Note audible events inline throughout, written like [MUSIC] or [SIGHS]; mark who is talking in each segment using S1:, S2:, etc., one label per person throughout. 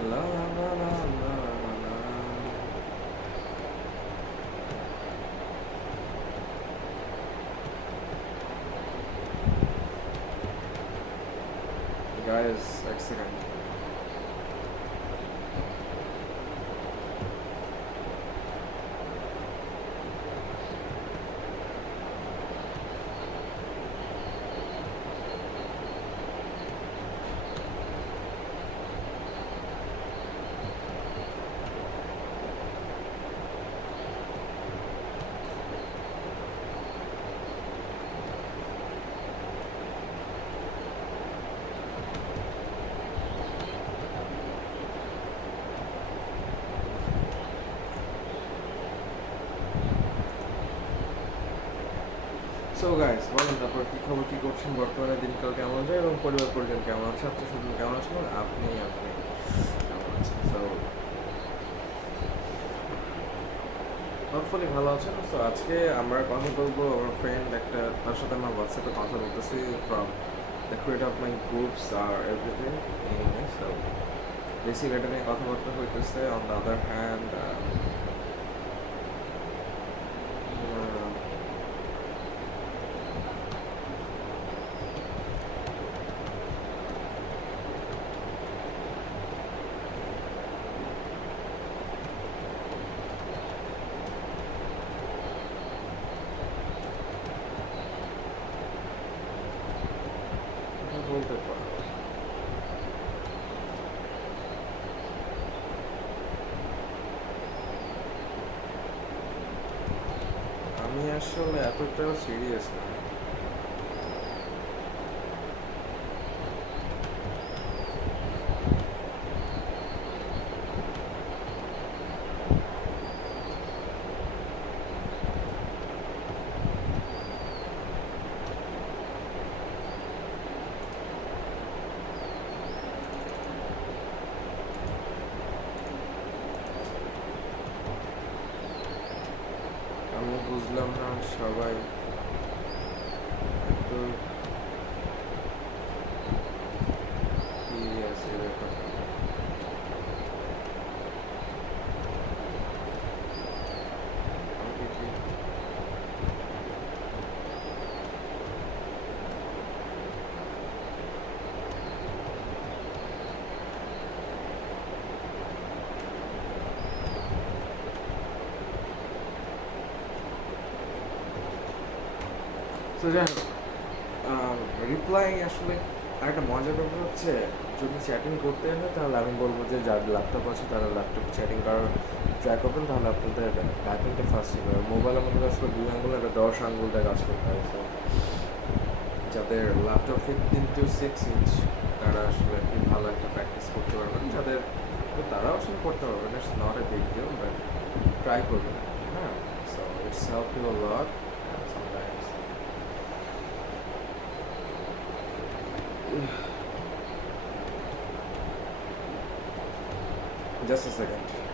S1: The guy is Mexican. So guys বলেন তারপর কি খবর, কি করছেন, বর্তমানে দিনকাল কেমন যায় এবং পরিবার পরিজন কেমন আছে আত্মীয় স্বজন কেমন আছেন আপনি আপনি কেমন আছেন? সো হোপফুলি ভালো আছেন। সো আজকে আমরা কথা বলব আমার ফ্রেন্ড একটা, তার সাথে আমরা হোয়াটসঅ্যাপে কথা বলতেছি from the create of my groups R everything so basic এটা নিয়ে কথাবার্তা হইতেছে অন দ্য আদার হ্যান্ড আসলে এতটাও সিরিয়াস না আমি বুঝলাম না সবাই এত সিরিয়াস এই ব্যাপারটা আমি কি তো যাই হোক রিপ্লাই আসলে আরেকটা মজার ব্যাপার হচ্ছে, যদি চ্যাটিং করতে হয়, তাহলে আমি বলব যে যার ল্যাপটপ আছে, তারা ল্যাপটপ চ্যাটিং করার ট্রাই করবেন, তাহলে আপনাদের টাইপিংটা ফার্স্ট হবে মোবাইলের মধ্যে আসলে দুই আঙ্গুল একটা দশ আঙ্গুলটা কাজ করতে হয় যাদের laptop fifteen two six inch তারা আসলে খুব ভালো একটা প্র্যাকটিস করতে পারবেন যাদের তারাও আসলে করতে পারবেন it's not a big deal but try করবেন হ্যাঁ? So it's help you a lot [SIGHS] Just a second.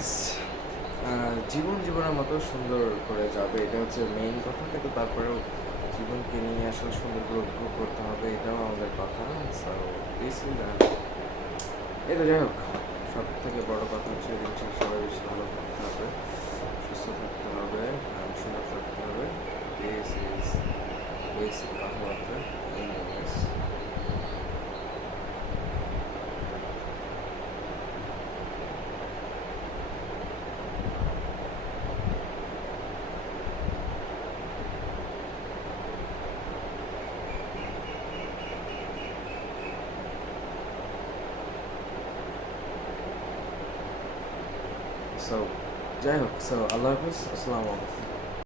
S1: Guys জীবন জীবনের মতো সুন্দর করে যাবে, এটা হচ্ছে মেইন কথা, কিন্তু তারপরেও জীবনকে নিয়ে আসলে সুন্দর করে উপভোগ করতে হবে, এটাও আমাদের কথা। এটা যাই হোক সব থেকে বড় কথা হচ্ছে জিনিসটা, সবাই বেশি ভালো থাকতে হবে, সুস্থ থাকতে হবে সুন্দর থাকতে হবে। কথাবার্তা সো যাই হোক সো আল্লাহ হাফিজ আসসালামু আলাইকুম